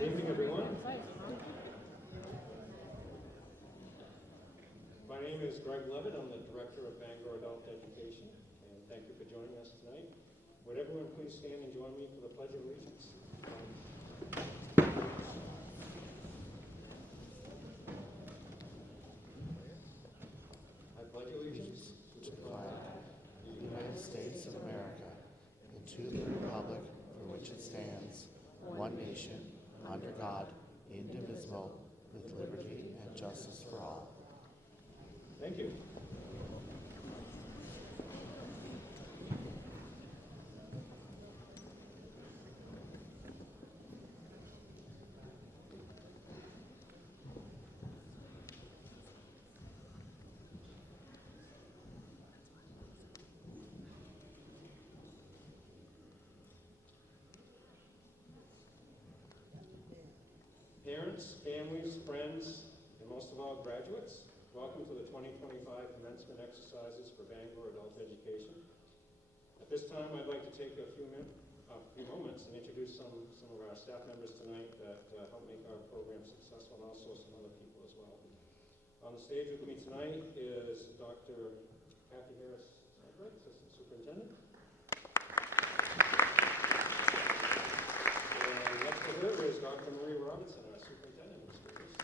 Good evening, everyone. My name is Greg Levitt. I'm the Director of Bangor Adult Education, and thank you for joining us tonight. Would everyone please stand and join me for the Pledge of Allegiance? I pledge allegiance To the flag of the United States of America, and to the republic for which it stands, one nation, under God, indivisible, with liberty and justice for all. Thank you. Parents, families, friends, and most of all, graduates, welcome to the 2025 commencement exercises for Bangor Adult Education. At this time, I'd like to take a few moments and introduce some of our staff members tonight that help make our program successful, and also some other people as well. On the stage with me tonight is Dr. Kathy Harris, Assistant Superintendent. And next to her is Dr. Marie Robinson, our Superintendent of Schools.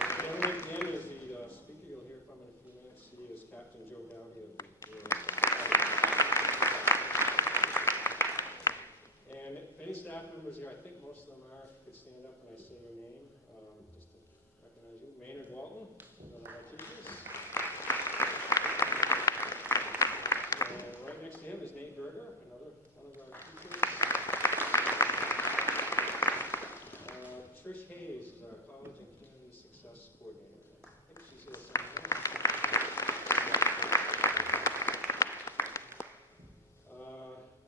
And the gentleman at the end is the speaker you'll hear from in a few minutes. He is Captain Joe Dowdy of the And if any staff members here, I think most of them are, could stand up when I say your name, just to recognize you. Maynard Walton, one of our teachers. And right next to him is Nate Berger, another one of our teachers. Trish Hayes is our College and Community Success Coordinator. I think she's here somewhere.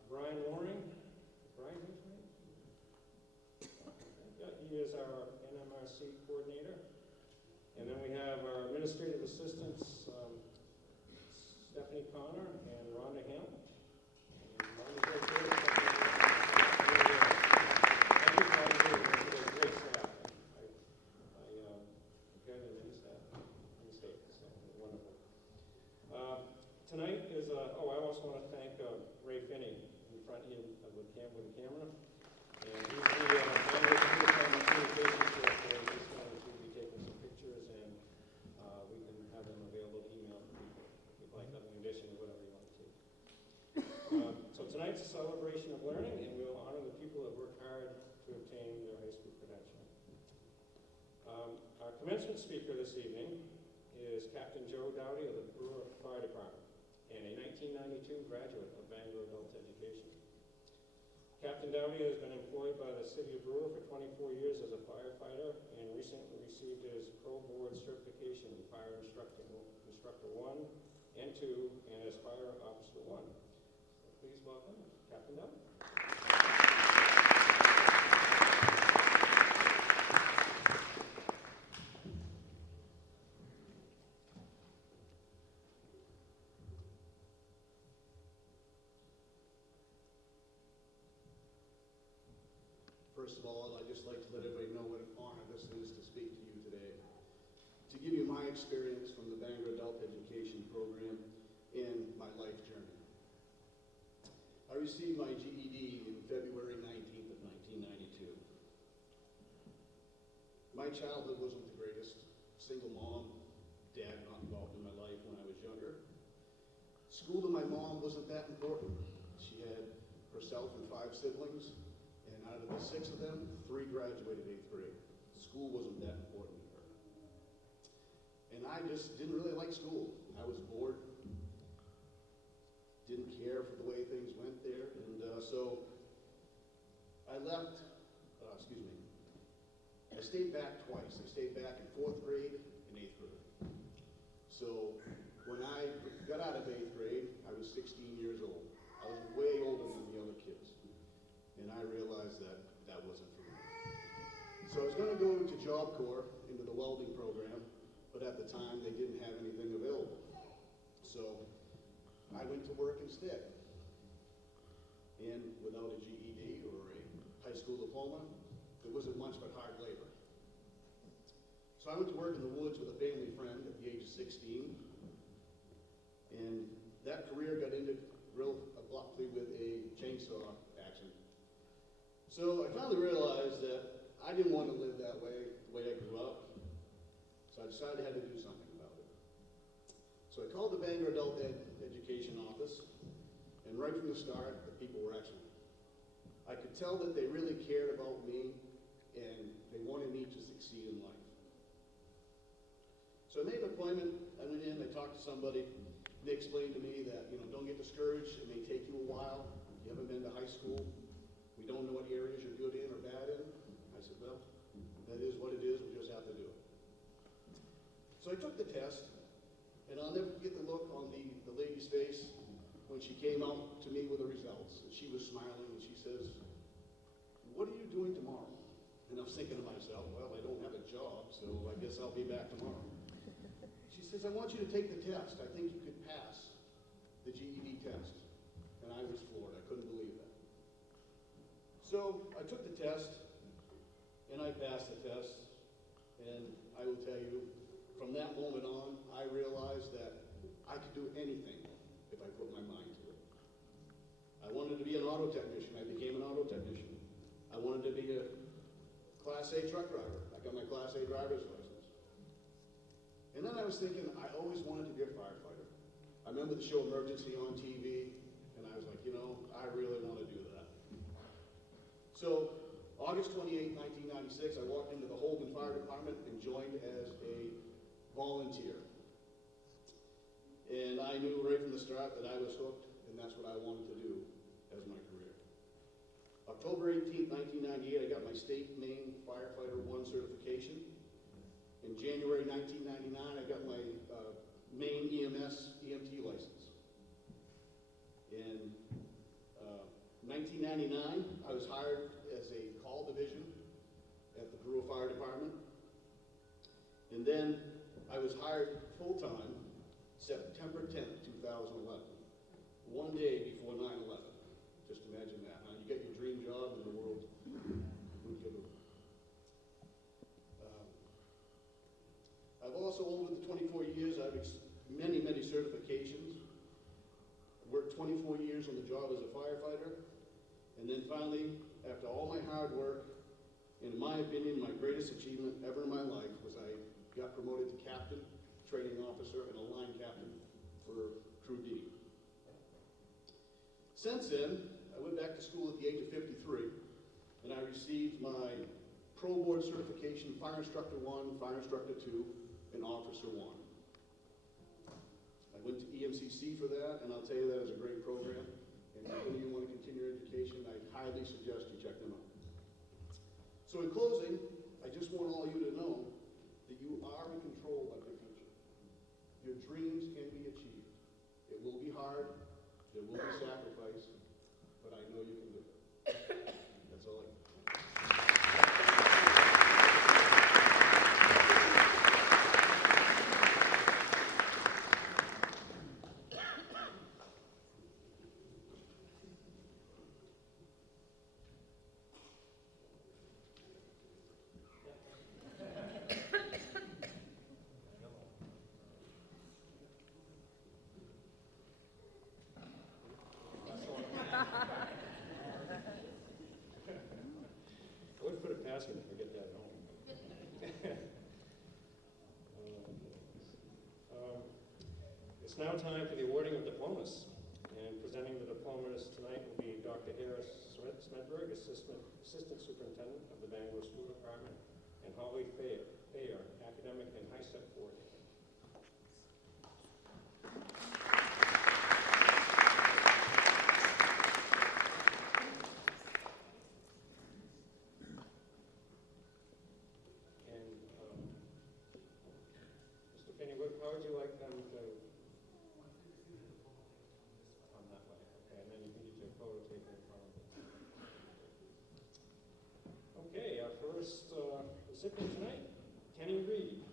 Brian Loring. Brian, who's name? Yeah, he is our NMRC coordinator. And then we have our administrative assistants, Stephanie Connor and Rhonda Ham. And Rhonda's right there. Thank you for all you do. They're a great staff. I compared them to any staff in the state, so they're wonderful. Tonight is, I also want to thank Ray Finney in front here with the camera. And he's the Bangor Communications Director. He's going to be taking some pictures, and we can have them available to email to people if you'd like them in addition to whatever you want to. So tonight's a celebration of learning, and we'll honor the people that work hard to obtain their high school credential. Our commencement speaker this evening is Captain Joe Dowdy of the Brewer Fire Department and a 1992 graduate of Bangor Adult Education. Captain Dowdy has been employed by the City of Brewer for 24 years as a firefighter and recently received his Pro Board certification in Fire Instructor 1 and 2 and as Fire Officer 1. So please welcome Captain Dowdy. First of all, I'd just like to let everybody know what an honor this is to speak to you today. To give you my experience from the Bangor Adult Education Program and my life journey. I received my GED in February 19th of 1992. My childhood wasn't the greatest. Single mom, dad not involved in my life when I was younger. School to my mom wasn't that important. She had herself and 5 siblings. And out of the 6 of them, 3 graduated 8th grade. School wasn't that important to her. And I just didn't really like school. I was bored. Didn't care for the way things went there. And so I left, I stayed back twice. I stayed back in 4th grade and 8th grade. So when I got out of 8th grade, I was 16 years old. I was way older than the other kids. And I realized that that wasn't for me. So I was going to go into Job Corps, into the welding program, but at the time they didn't have anything available. So I went to work instead. And without a GED or a high school diploma, it wasn't much but hard labor. So I went to work in the woods with a family friend at the age of 16, and that career got ended real abruptly with a chainsaw accident. So I finally realized that I didn't want to live that way, the way I grew up, so I decided I had to do something about it. So I called the Bangor Adult Education office, and right from the start, the people were excellent. I could tell that they really cared about me, and they wanted me to succeed in life. So I made an appointment, I went in, I talked to somebody. They explained to me that, don't get discouraged, it may take you a while. You haven't been to high school. We don't know what areas you're good in or bad in. I said, well, that is what it is, we just have to do it. So I took the test, and I'll never forget the look on the lady's face when she came out to me with the results. And she was smiling, and she says, what are you doing tomorrow? And I was thinking to myself, well, I don't have a job, so I guess I'll be back tomorrow. She says, I want you to take the test. I think you could pass the GED test. And I was floored. I couldn't believe that. So I took the test, and I passed the test. And I will tell you, from that moment on, I realized that I could do anything if I put my mind to it. I wanted to be an auto technician. I became an auto technician. I wanted to be a Class A truck driver. I got my Class A driver's license. And then I was thinking, I always wanted to be a firefighter. I remember the show Emergency on TV, and I was like, I really want to do that. So, August 28, 1996, I walked into the Holden Fire Department and joined as a volunteer. And I knew right from the start that I was hooked, and that's what I wanted to do as my career. October 18, 1998, I got my State Maine Firefighter 1 certification. In January 1999, I got my Maine EMS EMT license. In 1999, I was hired as a call division at the Brewer Fire Department. And then I was hired full-time September 10th, 2011, one day before 9/11. Just imagine that. Huh? You get your dream job and the world would give it. I've also, over the 24 years, I've many certifications. Worked 24 years on the job as a firefighter. And then finally, after all my hard work, in my opinion, my greatest achievement ever in my life was I got promoted to captain, training officer, and a line captain for Crew D. Since then, I went back to school at the age of 53, and I received my Pro Board certification, Fire Instructor 1, Fire Instructor 2, and Officer 1. I went to EMCC for that, and I'll tell you that is a great program. And if any of you want to continue your education, I highly suggest you check them out. So in closing, I just want all you to know that you are in control of your future. Your dreams can be achieved. It will be hard, there will be sacrifice, but I know you can do it. That's all I got. I would put it past me to forget that at home. It's now time for the awarding of diplomas. And presenting the diplomas tonight will be Dr. Harris Smedberg, Assistant Superintendent of the Bangor School Department, and Holly Thayer, Academic and High Step Coordinator. Mr. Finney, how would you like them to? On that way, okay, and then you can get your photo taken in front of it. Okay, our first recipient tonight, Kenny Reed.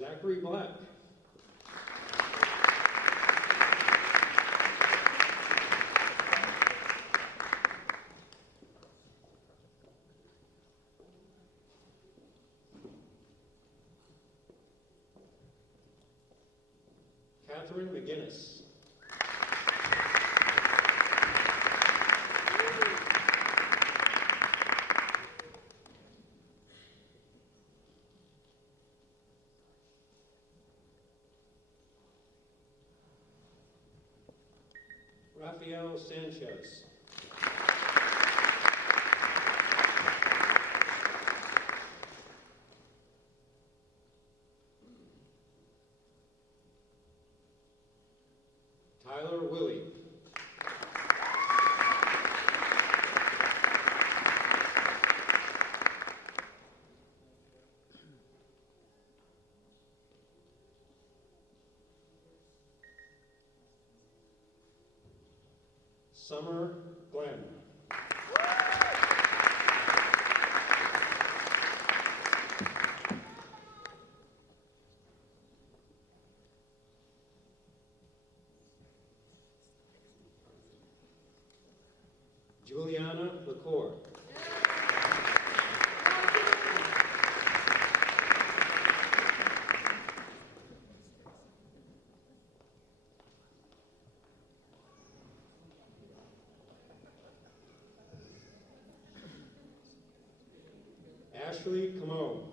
Zachary Black. Catherine McGinnis. Rafael Sanchez. Tyler Willie. Summer Glenn. Juliana LaCour. Ashley Camone.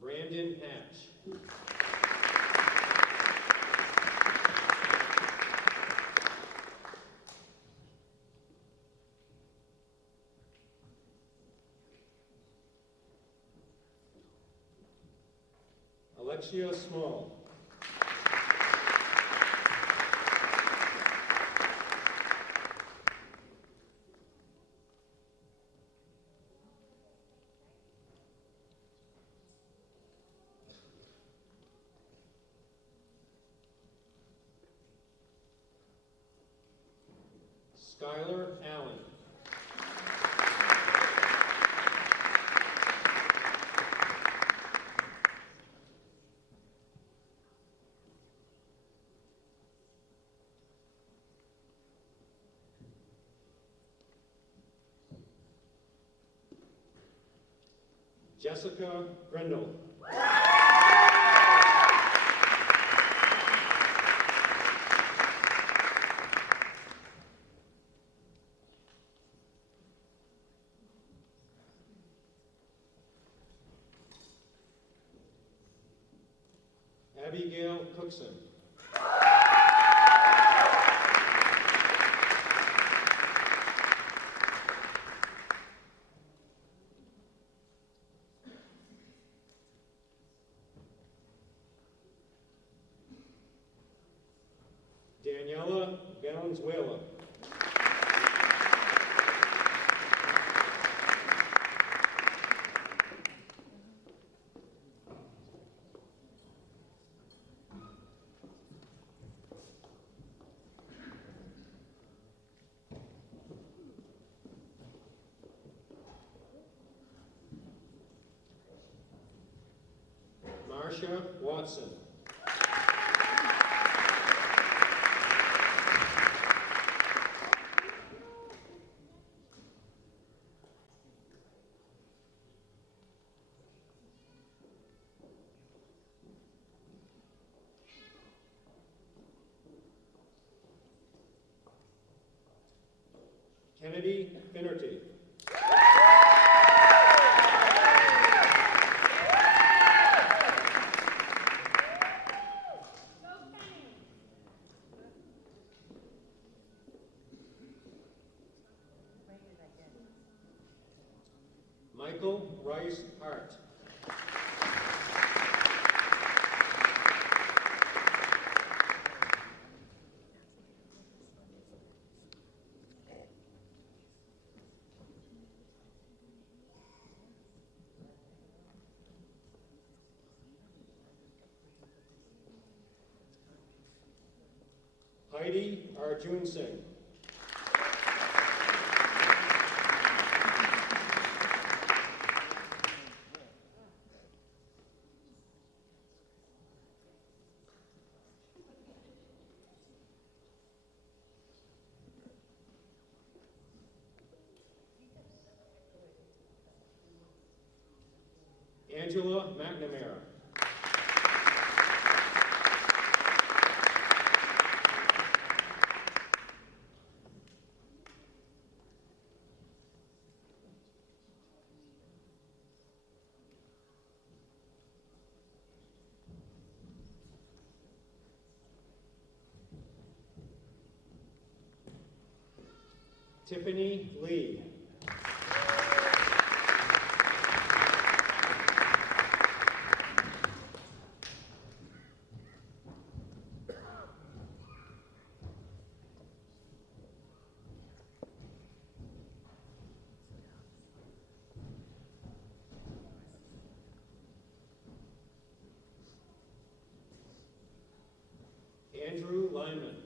Brandon Hatch. Alexia Small. Skylar Allen. Jessica Grendel. Abigail Cookson. Daniela Valenzuela. Marsha Watson. Kennedy Finnerty. Michael Rice Hart. Heidi Arjun Singh. Angela McNamara. Tiffany Lee. Andrew Lyman.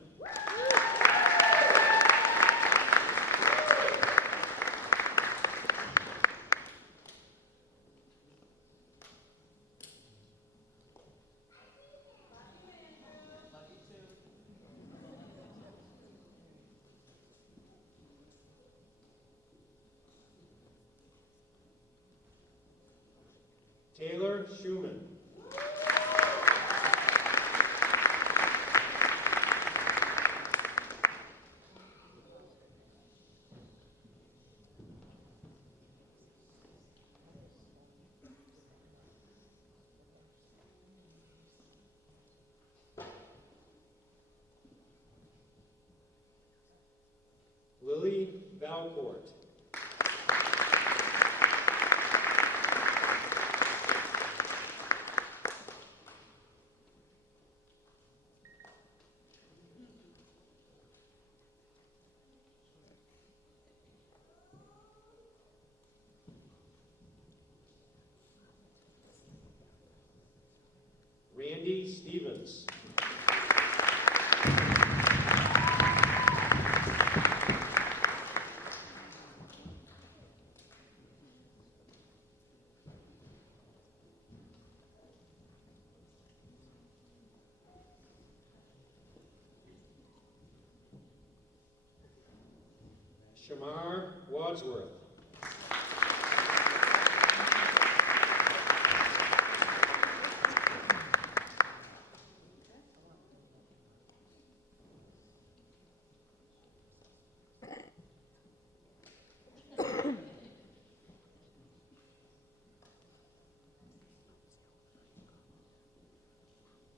Taylor Schumann. Lily Valcourt. Randy Stevens. Shamar Wadsworth.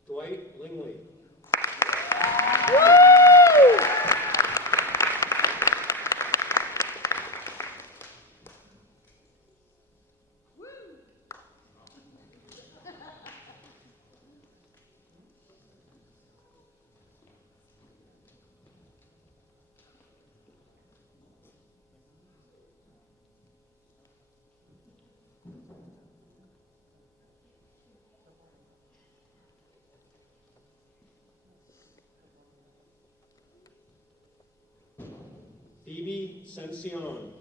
Dwight Lingley. Phoebe Sencion.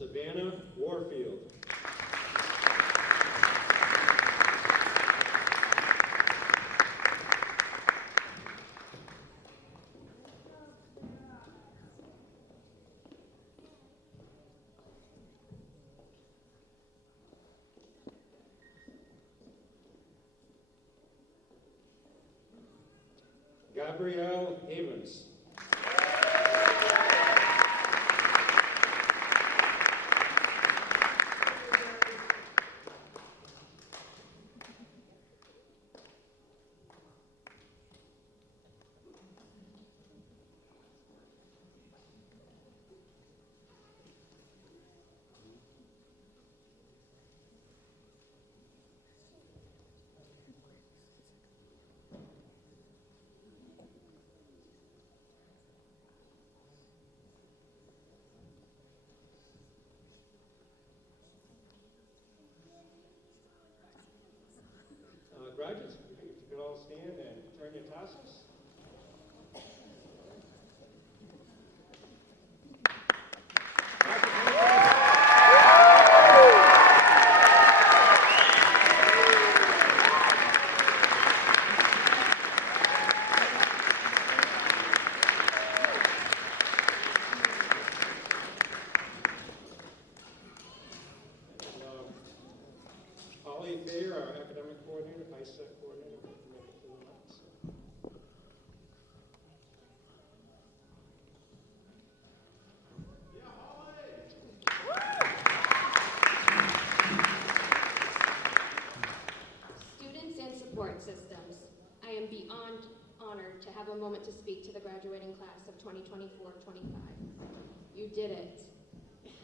Savannah Warfield. Gabrielle Havens. 2024-25. You did it.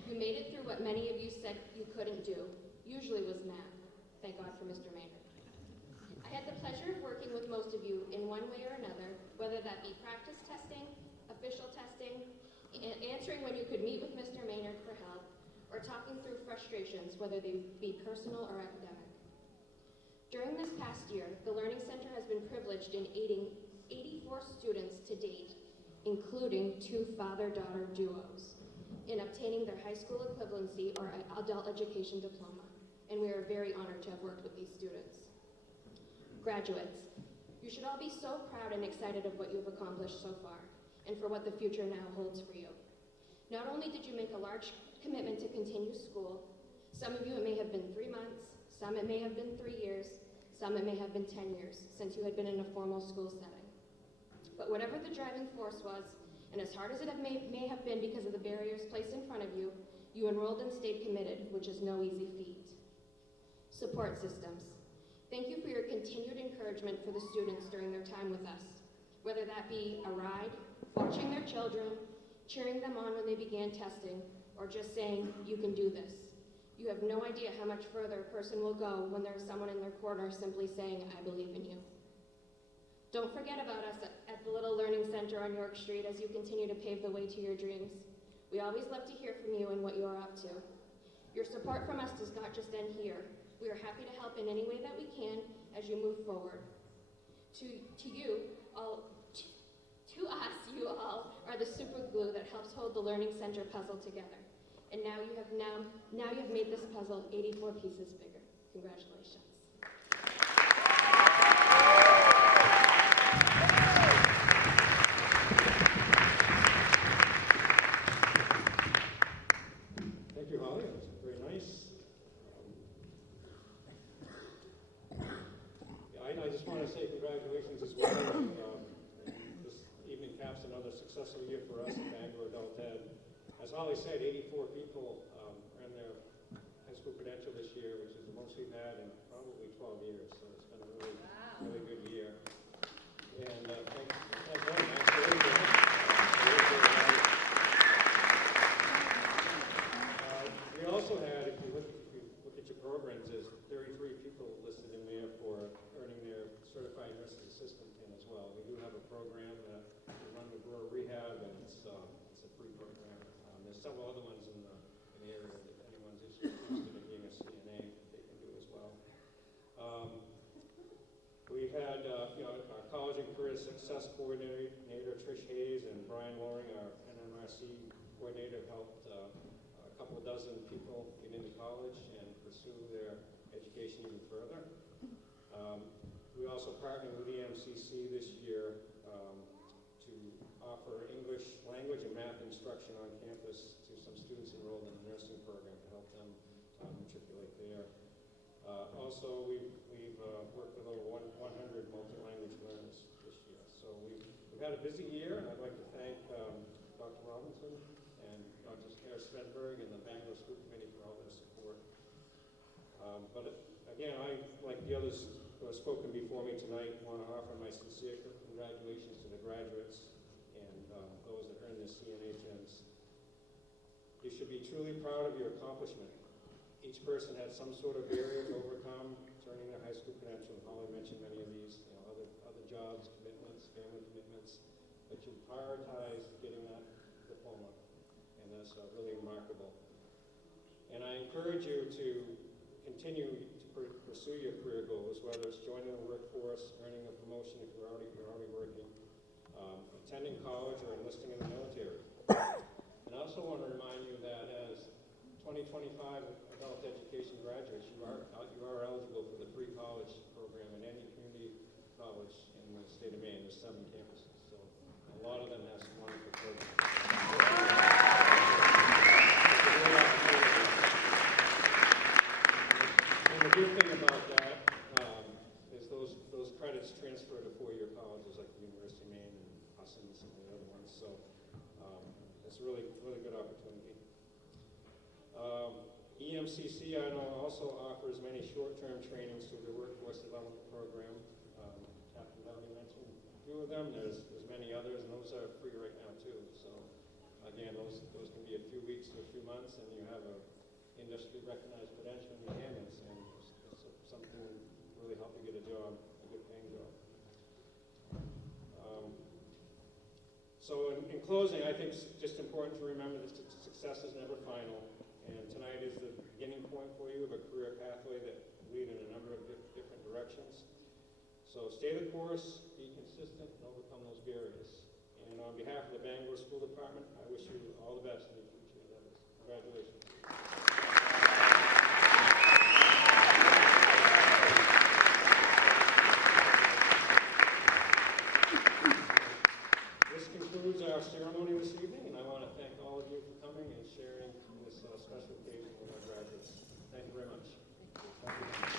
You made it through what many of you said you couldn't do, usually was math. Thank God for Mr. Maynard. I had the pleasure of working with most of you in one way or another, whether that be practice testing, official testing, answering when you could meet with Mr. Maynard for help, or talking through frustrations, whether they be personal or academic. During this past year, the Learning Center has been privileged in aiding 84 students to date, including 2 father-daughter duos, in obtaining their high school equivalency or adult education diploma, and we are very honored to have worked with these students. Graduates, you should all be so proud and excited of what you've accomplished so far, and for what the future now holds for you. Not only did you make a large commitment to continue school, some of you it may have been 3 months, some it may have been 3 years, some it may have been 10 years since you had been in a formal school setting. But whatever the driving force was, and as hard as it may have been because of the barriers placed in front of you, you enrolled and stayed committed, which is no easy feat. Support systems. Thank you for your continued encouragement for the students during their time with us, whether that be a ride, watching their children, cheering them on when they began testing, or just saying, you can do this. You have no idea how much further a person will go when there's someone in their corner simply saying, I believe in you. Don't forget about us at the Little Learning Center on York Street as you continue to pave the way to your dreams. We always love to hear from you and what you're up to. Your support from us does not just end here. We are happy to help in any way that we can as you move forward. To us, you all are the super glue that helps hold the Learning Center puzzle together. And now you have made this puzzle 84 pieces bigger. Congratulations. Thank you, Holly. That was very nice. I just want to say congratulations as well. This evening caps another successful year for us at Bangor Adult Ed. As Holly said, 84 people earned their high school credential this year, which is the most we've had in probably 12 years. So it's been a really good year. And thanks. That's very nice. We also had, if you look at your programs, there's 33 people listed in there for earning their certified nurse's assistant pin as well. We do have a program that we run with Rural Rehab, and it's a free program. There's several other ones in the area that anyone's interested in being a CNA, they can do as well. We've had our College and Career Success Coordinator, Trish Hayes, and Brian Loring, our NMRC coordinator, helped a couple dozen people get into college and pursue their education even further. We also partnered with EMCC this year to offer English language and math instruction on campus to some students enrolled in the nursing program to help them matriculate there. Also, we've worked with over 100 multi-language learners this year. So we've had a busy year, and I'd like to thank Dr. Robinson and Dr. Herr Svedberg and the Bangor School Committee for all their support. But again, I, like the others who have spoken before me tonight, want to offer my sincere congratulations to the graduates and those that earned their CNA pins. You should be truly proud of your accomplishment. Each person had some sort of barrier to overcome, turning their high school credential. Holly mentioned many of these, other jobs, commitments, family commitments, but you prioritized getting that diploma, and that's really remarkable. And I encourage you to continue to pursue your career goals, whether it's joining the workforce, earning a promotion if you're already working, attending college, or enlisting in the military. And I also want to remind you that as 2025 adult education graduates, you are eligible for the free college program in any community college in the state of Maine. There's 7 campuses, so a lot of them have some wonderful programs. And the good thing about that is those credits transfer to 4-year colleges like the University of Maine and us and some of the other ones. So it's a really good opportunity. EMCC, I know, also offers many short-term trainings through the Workforce Development Program. Captain Valley mentioned few of them. There's many others, and those are free right now too. So again, those can be a few weeks to a few months, and you have a industry recognized credential in your hand, and it's something that really help you get a job, a good paying job. So in closing, I think it's just important to remember that success is never final, and tonight is the beginning point for you of a career pathway that will lead in a number of different directions. So stay the course, be consistent, and overcome those barriers. And on behalf of the Bangor School Department, I wish you all the best in your future endeavors. Congratulations. This concludes our ceremony this evening, and I want to thank all of you for coming and sharing this special occasion with our graduates. Thank you very much.